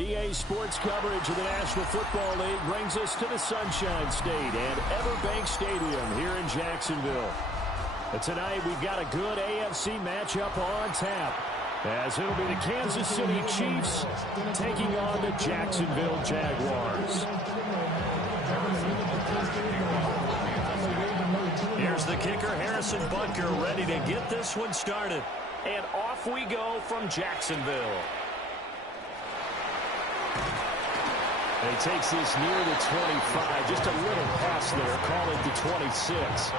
EA Sports coverage of the National Football League brings us to the Sunshine State and Everbank Stadium here in Jacksonville. But tonight we've got a good AFC matchup on tap, as it'll be the Kansas City Chiefs taking on the Jacksonville Jaguars. Here's the kicker, Harrison Butker, ready to get this one started. And off we go from Jacksonville. And he takes this near the 25. Just a little pass there. Call it the 26.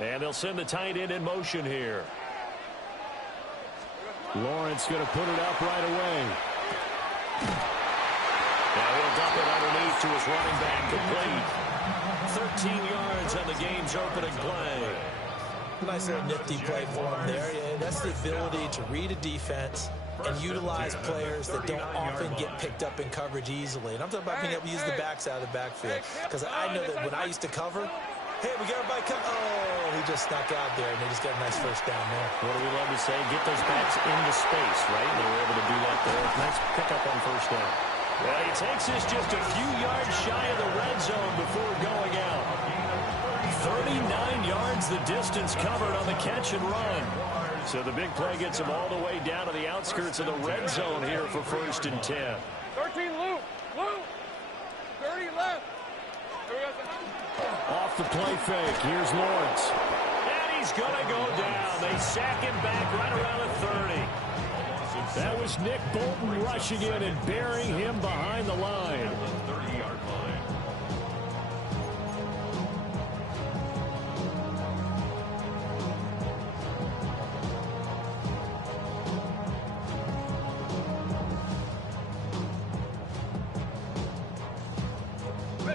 And they'll send the tight end in motion here. Lawrence going to put it up right away. Now he'll dump it underneath to his running back, complete. 13 yards on the game's opening play. Nice little nifty play for him there. Yeah, that's the ability to read a defense and utilize players that don't often get picked up in coverage easily. And I'm talking about being able to use the backs out of the backfield. Because I know that when I used to cover, hey, we got everybody come. Oh, he just snuck out there, and they just got a nice first down there. What do we love to say? Get those backs into space, right? And they were able to do that there. Nice pickup on first down. Well, he takes this just a few yards shy of the red zone before going out. 39 yards the distance covered on the catch and run. So the big play gets him all the way down to the outskirts of the red zone here for 1st and 10. 13, Luke. 30 left. Off the play fake. Here's Lawrence. And he's going to go down. They sack him back right around the 30. That was Nick Bolton rushing in and burying him behind the line.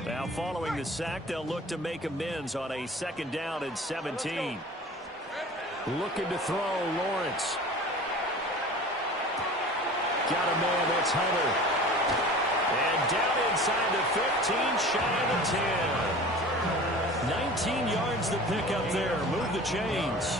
Now following the sack, they'll look to make amends on a 2nd down and 17. Looking to throw, Lawrence. Got a man, that's Hunter. And down inside the 15, shy of the 10. 19 yards the pickup there. Move the chains.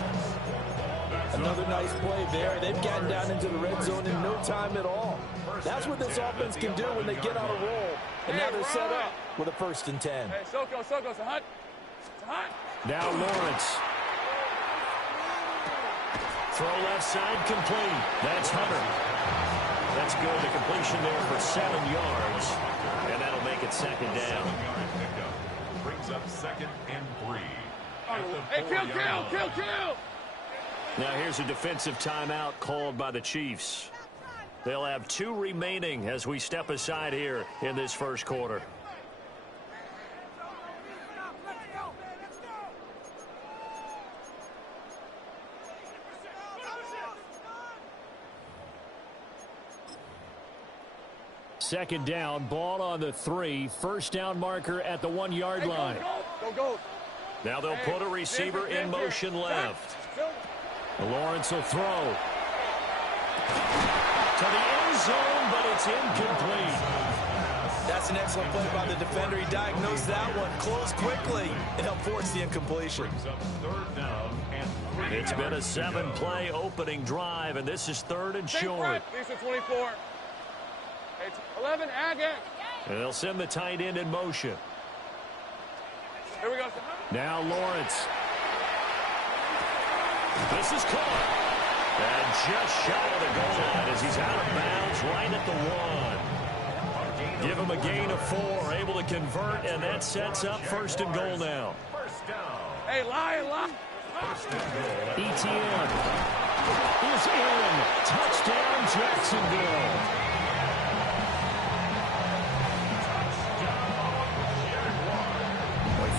Another nice play there. They've gotten down into the red zone in no time at all. That's what this offense can do when they get on a roll. And now they're set up with a 1st and 10. Hey, Soko, it's a hut. Now Lawrence. Throw left side, complete. That's Hunter. That's good. The completion there for 7 yards. And that'll make it 2nd down. Brings up 2nd and 3. Hey, kill! Now here's a defensive timeout called by the Chiefs. They'll have 2 remaining as we step aside here in this first quarter. Second down, ball on the 3. First down marker at the 1-yard line. Go. Now they'll put a receiver in motion left. Lawrence will throw. To the end zone, but it's incomplete. That's an excellent play by the defender. He diagnosed that one, closed quickly, and helped force the incompletion. It's been a 7-play opening drive, and this is 3rd and short. 24. 11, Agate. And they'll send the tight end in motion. Here we go. Now Lawrence. This is caught. And just shy of the goal line as he's out of bounds right at the 1. Give him a gain of 4. Able to convert, and that sets up 1st and goal now. Hey, lie. ETN is in. Touchdown, Jacksonville.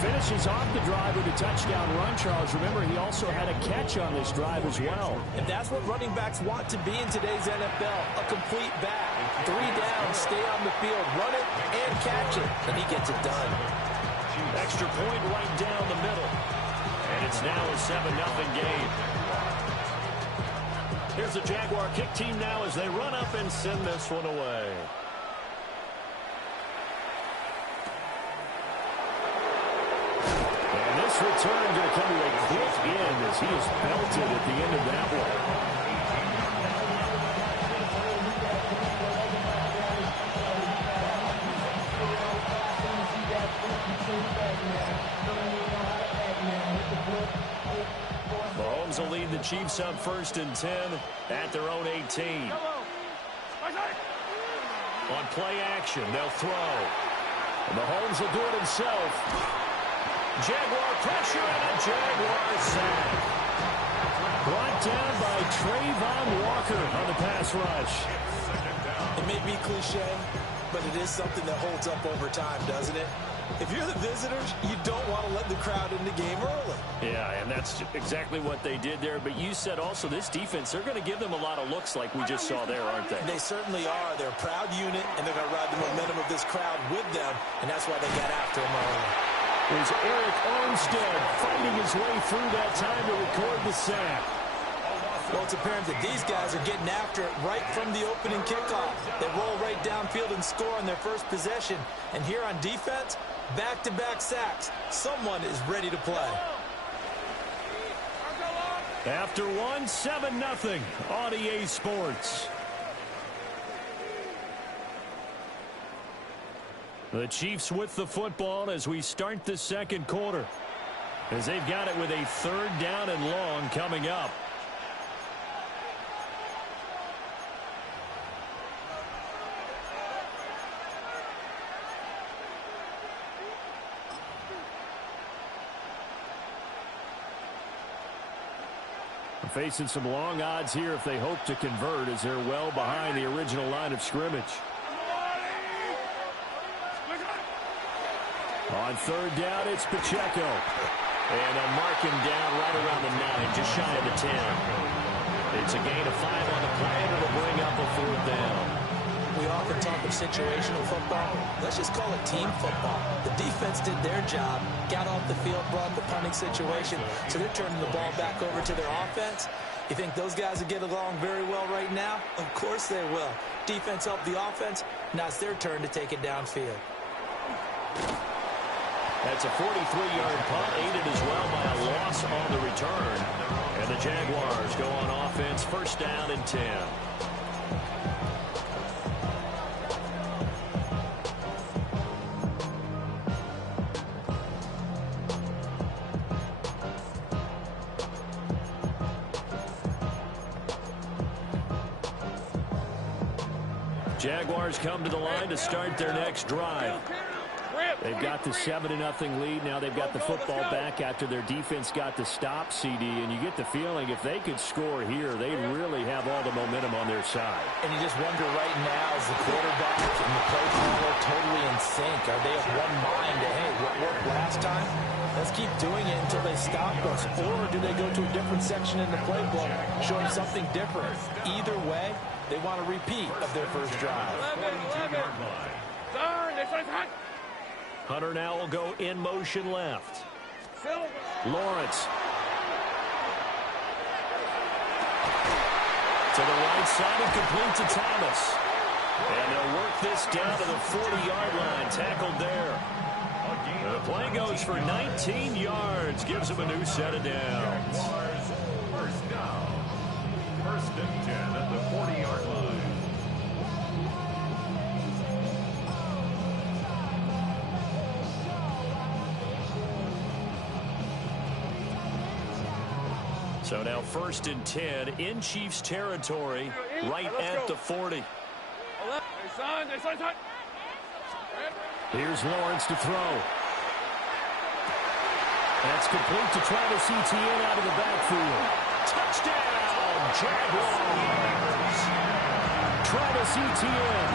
Finishes off the drive with a touchdown run, Charles. Remember, he also had a catch on this drive as well. And that's what running backs want to be in today's NFL, a complete back. 3 down, stay on the field, run it, and catch it. And he gets it done. Extra point right down the middle. And it's now a 7-0 game. Here's the Jaguar kick team now as they run up and send this one away. And this return going to come to a quick end as he is belted at the end of that one. Mahomes will lead the Chiefs up 1st and 10 at their own 18. On play action, they'll throw. And Mahomes will do it himself. Jaguar pressure and a Jaguar sack. Brought down by Trayvon Walker on the pass rush. It may be cliche, but it is something that holds up over time, doesn't it? If you're the visitors, you don't want to let the crowd in the game early. Yeah, and that's exactly what they did there. But you said also this defense, they're going to give them a lot of looks like we just saw there, aren't they? They certainly are. They're a proud unit, and they're going to ride the momentum of this crowd with them, and that's why they got after him early. There's Eric Armstead fighting his way through that time to record the sack. Well, it's apparent that these guys are getting after it right from the opening kickoff. They roll right downfield and score on their first possession. And here on defense, back-to-back sacks. Someone is ready to play. After one, 7-0 on EA Sports. The Chiefs with the football as we start the second quarter, as they've got it with a 3rd down and long coming up. Facing some long odds here if they hope to convert, as they're well behind the original line of scrimmage. On 3rd down, it's Pacheco. And they'll mark him down right around the 9, just shy of the 10. It's a gain of 5 on the play, and it'll bring up a 4th down. We often talk of situational football. Let's just call it team football. The defense did their job, got off the field, brought the punting situation, so they're turning the ball back over to their offense. You think those guys will get along very well right now? Of course they will. Defense helped the offense. Now it's their turn to take it downfield. That's a 43-yard punt, aided as well by a loss on the return. And the Jaguars go on offense, 1st down and 10. Jaguars come to the line to start their next drive. They've got the 7-0 lead. Now they've got the football back after their defense got the stop, CD. And you get the feeling if they could score here, they'd really have all the momentum on their side. And you just wonder right now, is the quarterback and the play caller totally in sync? Are they of one mind to, hey, what worked last time? Let's keep doing it until they stop us. Or do they go to a different section in the playbook, showing something different? Either way, they want a repeat of their first drive. Hunter now will go in motion left. Lawrence. To the right side and complete to Thomas. And they'll work this down to the 40-yard line. Tackled there. The play goes for 19 yards. Gives them a new set of downs. First down. 1st and 10 at the 40-yard line. So now 1st and 10 in Chiefs territory, right at the 40. Here's Lawrence to throw. That's complete to Travis Etienne out of the backfield. Touchdown, Jaguars! Travis Etienne,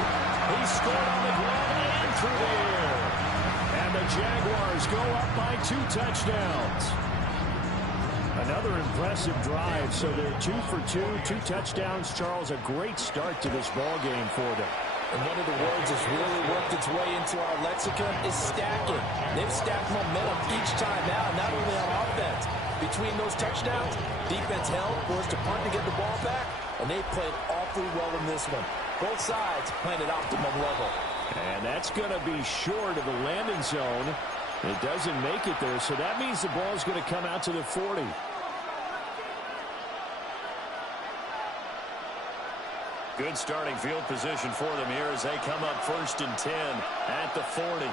he scored on the ground and through the air. And the Jaguars go up by 2 touchdowns. Another impressive drive, so they're 2 for 2, 2 touchdowns. Charles, a great start to this ball game for them. And one of the words that's really worked its way into our lexicon is stacking. They've stacked momentum each time out, not only on offense. Between those touchdowns, defense held, forced a punt to get the ball back, and they played awfully well in this one. Both sides playing at optimum level. And that's going to be short of the landing zone. It doesn't make it there, so that means the ball is going to come out to the 40. Good starting field position for them here as they come up 1st and 10 at the 40.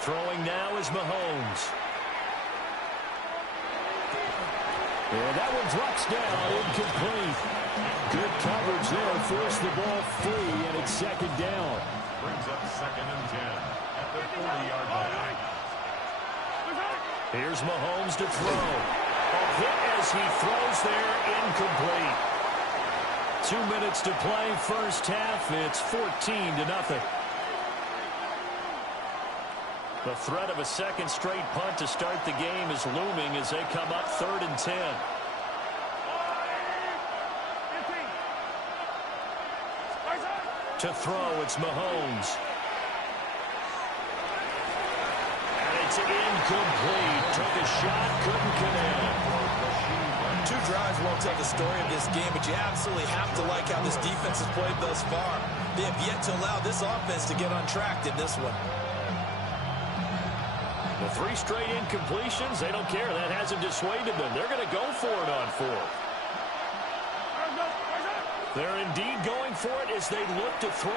Throwing now is Mahomes. And that one drops down, incomplete. Good coverage there, forced the ball free, and it's 2nd down. Brings up 2nd and 10 at the 40-yard line. Here's Mahomes to throw. A hit as he throws there, incomplete. 2 minutes to play, first half. It's 14-0. The threat of a second straight punt to start the game is looming as they come up 3rd and 10. To throw, it's Mahomes. And it's incomplete. Took a shot, couldn't connect. 2 drives won't tell the story of this game, but you absolutely have to like how this defense has played thus far. They have yet to allow this offense to get on track in this one. The 3 straight incompletions, they don't care. That hasn't dissuaded them. They're going to go for it on 4th. They're indeed going for it as they look to throw.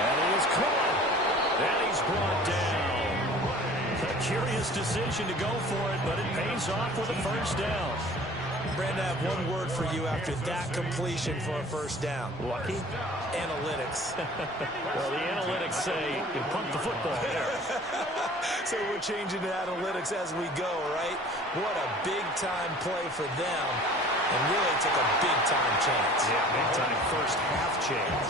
And he is caught. And he's brought down. A curious decision to go for it, but it pays off with a first down. Brandon, I have one word for you after that completion for a first down. Lucky? Analytics. Well, the analytics say you punt the football there. So we're changing to analytics as we go, right? What a big-time play for them. And really took a big-time chance. Yeah, big-time first half chance.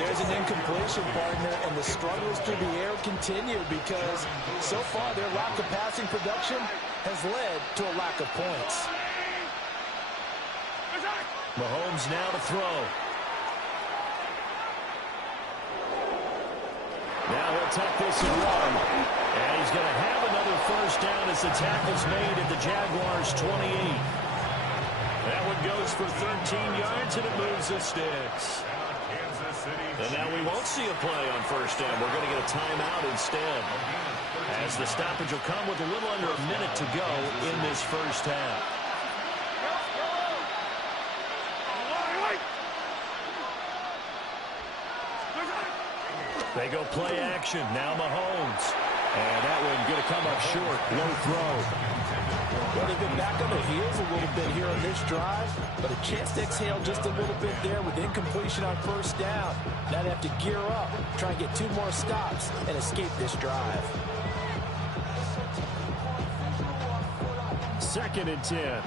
There's an incompletion, partner, and the struggles through the air continue because so far their lack of passing production has led to a lack of points. Mahomes now to throw. Now he'll tuck this and run. And he's going to have another first down as the tackle's made at the Jaguars' 28. That one goes for 13 yards, and it moves the sticks. And now we won't see a play on first down. We're going to get a timeout instead, as the stoppage will come with a little under a minute to go in this first half. They go play action. Now Mahomes. And that one going to come up short. Low throw. Well, they've been back on their heels a little bit here on this drive, but a chance to exhale just a little bit there with incompletion on first down. Now they have to gear up, try and get 2 more stops, and escape this drive. 2nd and 10.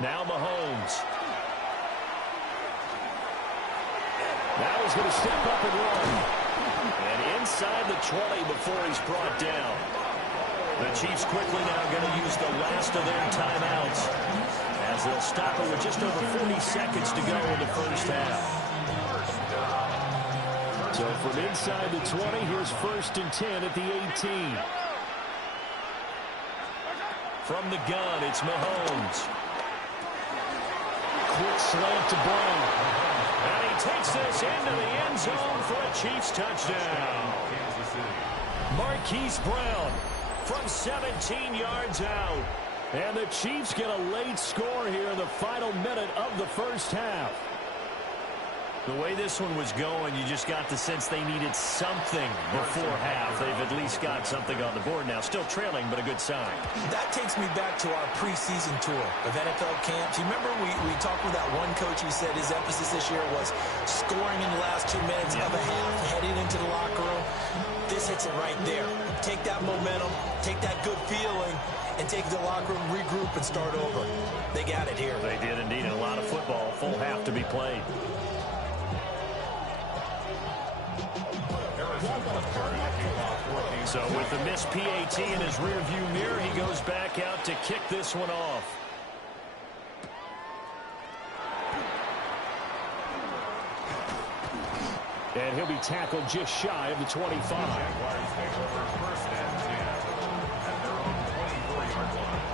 Now Mahomes. Now he's going to step up and run. And inside the 20 before he's brought down. The Chiefs quickly now going to use the last of their timeouts as they'll stop it with just over 40 seconds to go in the first half. So from inside the 20, here's 1st and 10 at the 18. From the gun, it's Mahomes. Quick slant to Brown. And he takes this into the end zone for a Chiefs touchdown. Marquise Brown from 17 yards out. And the Chiefs get a late score here in the final minute of the first half. The way this one was going, you just got the sense they needed something before half. They've at least got something on the board now. Still trailing, but a good sign. That takes me back to our preseason tour of NFL camps. You remember we talked with that one coach who said his emphasis this year was scoring in the last 2 minutes of a half, heading into the locker room. This hits it right there. Take that momentum, take that good feeling, and take the locker room, regroup, and start over. They got it here. They did indeed. A lot of football, full half to be played. So with the missed PAT in his rearview mirror, he goes back out to kick this one off. And he'll be tackled just shy of the 25. Jaguars take over 1st and 10 at their own 24-yard line.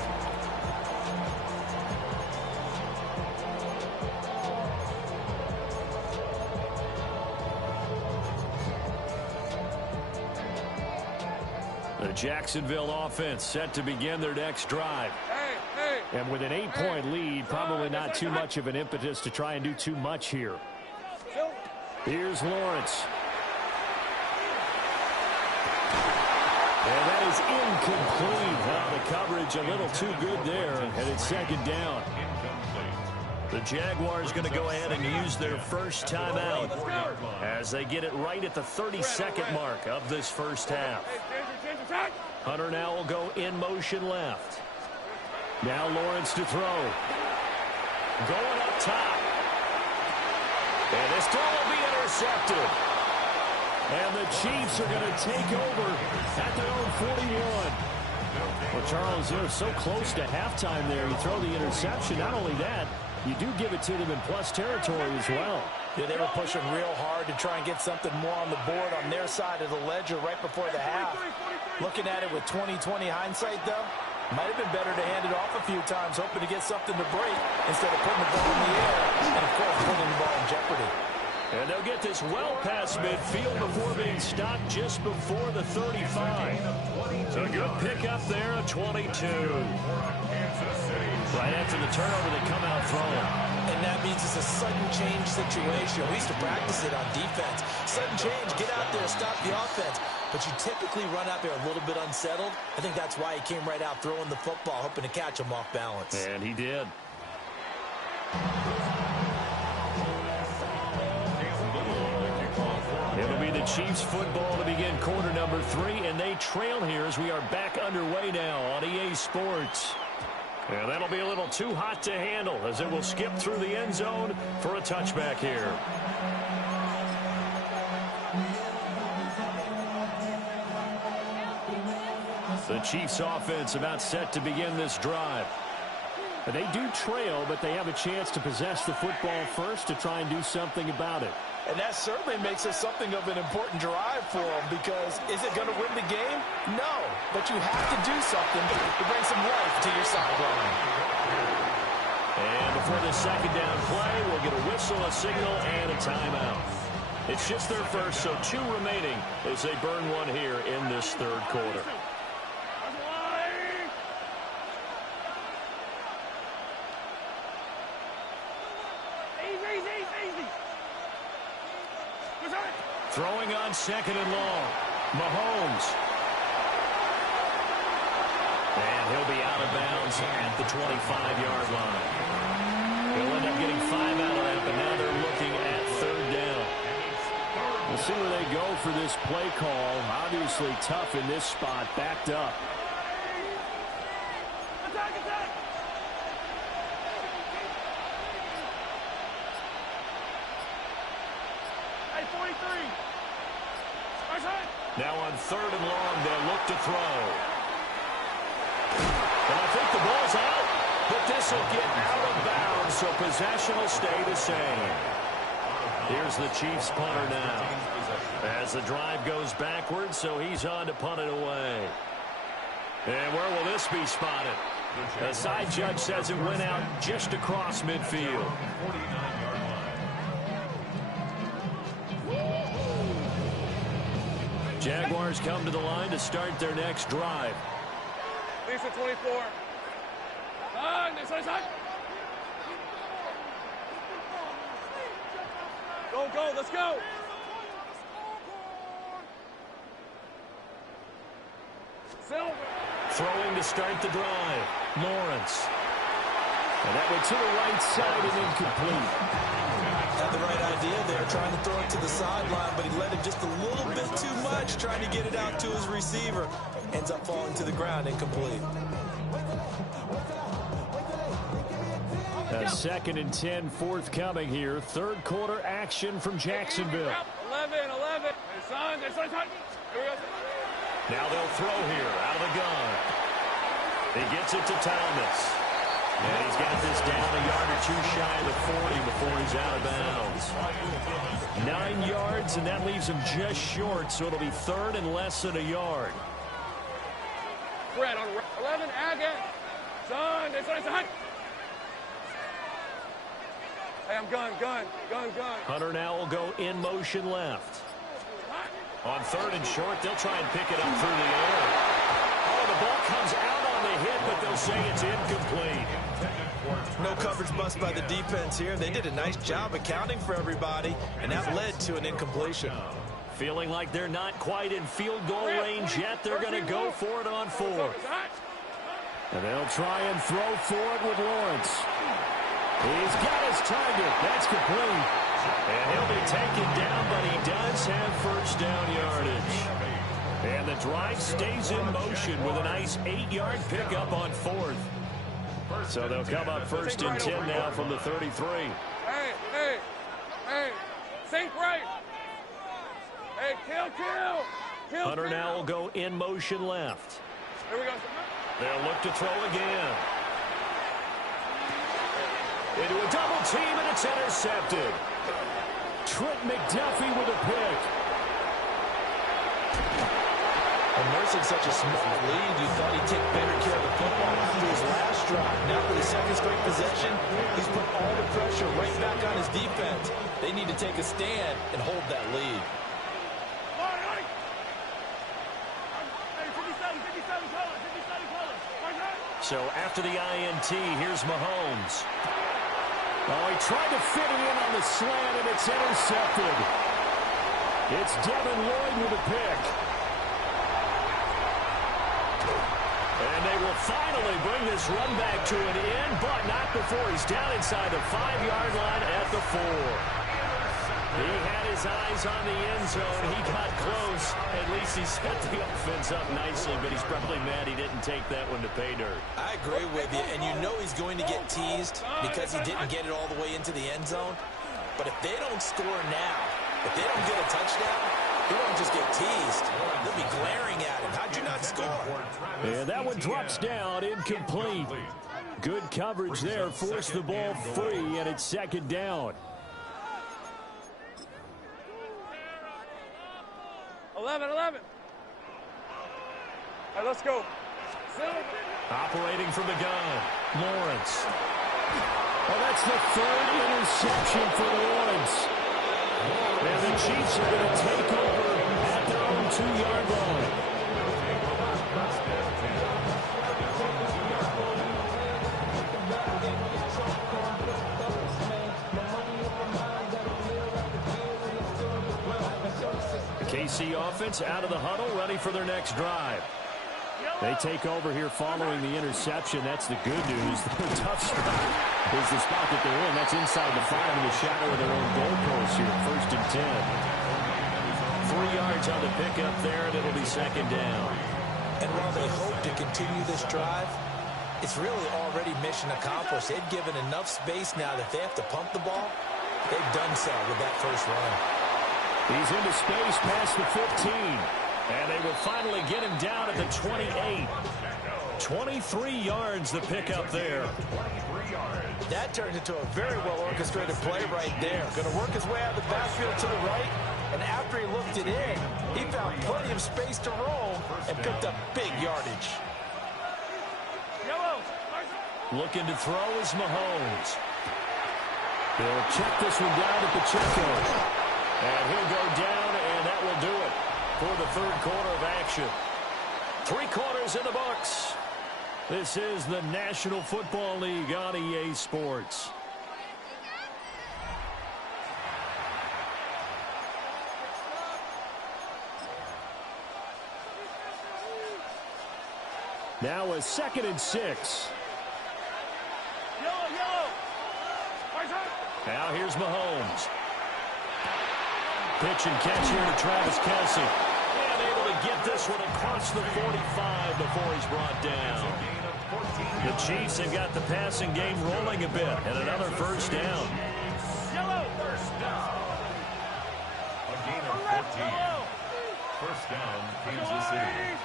The Jacksonville offense set to begin their next drive. And with an 8-point lead, probably not too much of an impetus to try and do too much here. Here's Lawrence. And that is incomplete. The coverage a little too good there, and it's 2nd down. The Jaguars going to go ahead and use their first timeout as they get it right at the 32nd mark of this first half. Hunter now will go in motion left. Now Lawrence to throw. Going up top. And this throw will be intercepted. And the Chiefs are going to take over at their own 41. Well, Charles, they're so close to halftime there. You throw the interception. Not only that, you do give it to them in plus territory as well. Yeah, they were pushing real hard to try and get something more on the board on their side of the ledger right before the half. Looking at it with 20/20 hindsight, though, might have been better to hand it off a few times, hoping to get something to break instead of putting the ball in the air and, of course, putting the ball in jeopardy. And they'll get this well past midfield before being stopped just before the 35. A good pickup there, a 22. Right after the turnover, they come out throwing. And that means it's a sudden change situation. We used to practice it on defense. Sudden change, get out there, stop the offense. But you typically run out there a little bit unsettled. I think that's why he came right out throwing the football, hoping to catch him off balance. And he did. It'll be the Chiefs football to begin quarter number 3, and they trail here as we are back underway now on EA Sports. And that'll be a little too hot to handle as it will skip through the end zone for a touchback here. The Chiefs offense about set to begin this drive. They do trail, but they have a chance to possess the football first to try and do something about it. And that certainly makes it something of an important drive for them, because is it going to win the game? No, but you have to do something to bring some life to your sideline. And before the 2nd down play, we'll get a whistle, a signal, and a timeout. It's just their first, so 2 remaining as they burn one here in this 3rd quarter. Throwing on 2nd and long. Mahomes. And he'll be out of bounds at the 25-yard line. He'll end up getting 5 out of that, but now they're looking at 3rd down. We'll see where they go for this play call. Obviously tough in this spot, backed up. Now on 3rd and long, they'll look to throw. And I think the ball's out, but this will get out of bounds, so possession will stay the same. Here's the Chiefs punter now. As the drive goes backwards, so he's on to punt it away. And where will this be spotted? The side judge says it went out just across midfield. Jaguars come to the line to start their next drive. Lisa 24. Go, let's go. Silver. Throwing to start the drive. Lawrence. And that went to the right side and incomplete. Had the right idea there, trying to throw it to the sideline, but he let it just a little bit too much, trying to get it out to his receiver. Ends up falling to the ground, incomplete. A 2nd and 10 forthcoming here. 3rd quarter action from Jacksonville. 11. Here we go. Now they'll throw here out of the gun. He gets it to Thomas. And he's got this down a yard or two shy of the 40 before he's out of bounds. 9 yards, and that leaves him just short, so it'll be third and less than a yard. Fred on 11, Agate. Son, it's hot. Hey, I'm gun. Hunter now will go in motion left. On third and short, they'll try and pick it up through the air. Oh, the ball comes out on the hit, but they'll say it's incomplete. No coverage bust by the defense here. They did a nice job accounting for everybody, and that led to an incompletion. Feeling like they're not quite in field goal range yet, they're going to go for it on fourth. And they'll try and throw for it with Lawrence. He's got his target. That's complete. And he'll be taken down, but he does have first down yardage. And the drive stays in motion with a nice 8-yard pickup on fourth. So they'll come up first and 10 now from the 33. Hey. Sink right. Hey, kill. Hunter now will go in motion left. Here we go. They'll look to throw again. Into a double team, and it's intercepted. Trent McDuffie with a pick. And nursing such a small lead, you thought he'd take better care of the football after his last drive. Now for the second straight possession, he's put all the pressure right back on his defense. They need to take a stand and hold that lead. So after the INT, here's Mahomes. Oh, he tried to fit it in on the slant, and it's intercepted. It's Devin Lloyd with a pick. And they will finally bring this run back to an end, but not before he's down inside the 5-yard line at the 4. He had his eyes on the end zone. He got close. At least he set the offense up nicely, but he's probably mad he didn't take that one to pay dirt. I agree with you, and you know he's going to get teased because he didn't get it all the way into the end zone. But if they don't score now, if they don't get a touchdown, he won't just get teased. They'll be glaring at him. How'd you not score? And that one drops down, incomplete. Good coverage there, forced the ball free, and it's second down. 11. All right, let's go. Operating from the gun, Lawrence. Well, that's the third interception for Lawrence. And the Chiefs are going to take over at their own 2-yard line. KC offense out of the huddle, ready for their next drive. They take over here following the interception. That's the good news. The tough spot is the spot that they're in. That's inside the 5 in the shadow of their own goalpost here. First and 10. 3 yards on the pickup there, and it'll be second down. And while they hope to continue this drive, it's really already mission accomplished. They've given enough space now that they have to pump the ball. They've done so with that first run. He's into space past the 15. And they will finally get him down at the 28. 23 yards the pickup there. That turned into a very well-orchestrated play right there. Going to work his way out of the backfield to the right. And after he looked it in, he found plenty of space to roll and picked up big yardage. Looking to throw is Mahomes. They'll check this one down to Pacheco. And he'll go down, and that will do it for the third quarter of action. 3 quarters in the books. This is the National Football League on EA Sports. Now a 2nd and 6. Now here's Mahomes. Pitch and catch here to Travis Kelce. And able to get this one across the 45 before he's brought down. The Chiefs have got the passing game rolling a bit. And another first down. First down. A gain of 14. First down, Kansas City.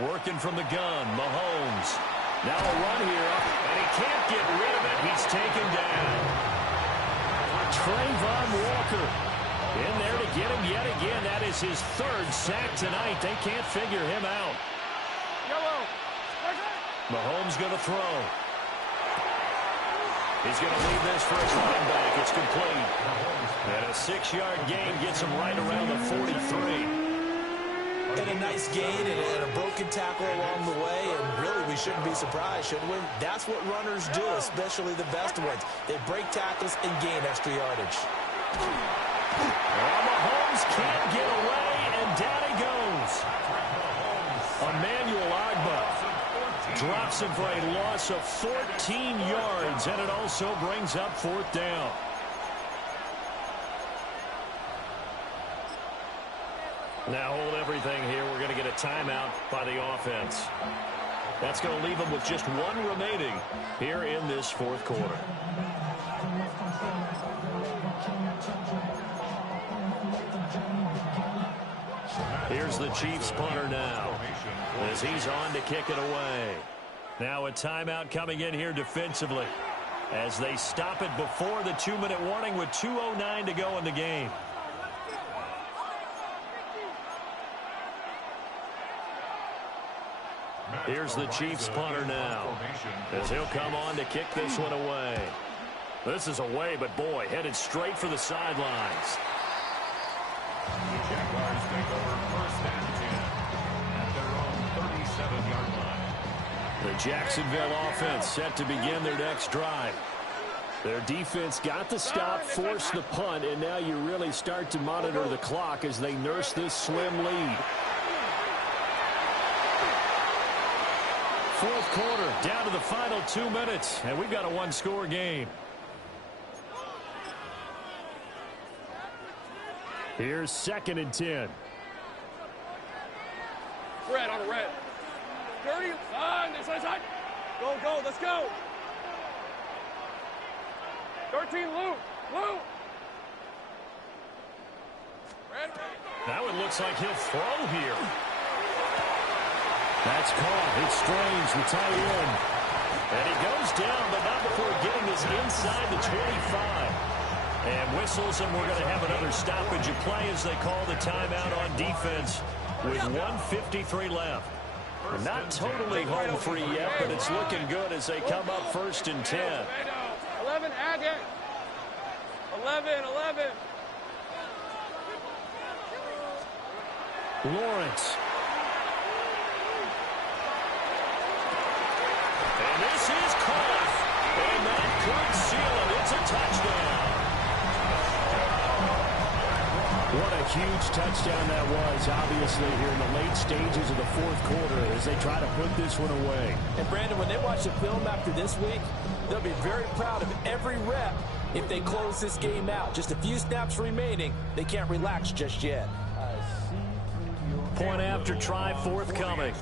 Working from the gun, Mahomes. Now a run here, and he can't get rid of it. He's taken down. Trayvon Walker in there to get him yet again. That is his third sack tonight. They can't figure him out. Mahomes going to throw. He's going to leave this for his running back. It's complete. And a 6-yard gain gets him right around the 43. And a nice gain and a broken tackle along the way. And really, we shouldn't be surprised, should we? That's what runners do, especially the best ones. They break tackles and gain extra yardage. Well, Mahomes can't get away, and down he goes. Emmanuel Ogbah drops him for a loss of 14 yards, and it also brings up 4th down. Now hold everything here. We're going to get a timeout by the offense. That's going to leave them with just one remaining here in this 4th quarter. Here's the Chiefs punter now as he's on to kick it away. Now a timeout coming in here defensively as they stop it before the 2-minute warning with 2:09 to go in the game. Here's the Chiefs punter now as he'll come on to kick this one away. This is away, but boy, headed straight for the sidelines. The Jaguars take over 1st and 10 at their own 37-yard line. The Jacksonville offense set to begin their next drive. Their defense got the stop, forced the punt, and now you really start to monitor the clock as they nurse this slim lead. 4th quarter, down to the final 2 minutes, and we've got a 1-score game. Here's 2nd and 10. Red on a red. 30. Side. Go, let's go. 13, Lou. Red. Now it looks like he'll throw here. That's caught. It's Strange, the tight end. And he goes down, but not before getting this inside the 25. And whistles, and we're going to have another stoppage of play as they call the timeout on defense with 1:53 left. We're not totally home free yet, but it's looking good as they come up 1st and 10. 11, Agate. 11. Lawrence. And this is caught. And that could seal it. It's a touchdown. What a huge touchdown that was, obviously, here in the late stages of the 4th quarter as they try to put this one away. And, Brandon, when they watch the film after this week, they'll be very proud of every rep if they close this game out. Just a few snaps remaining. They can't relax just yet. Point after try forthcoming.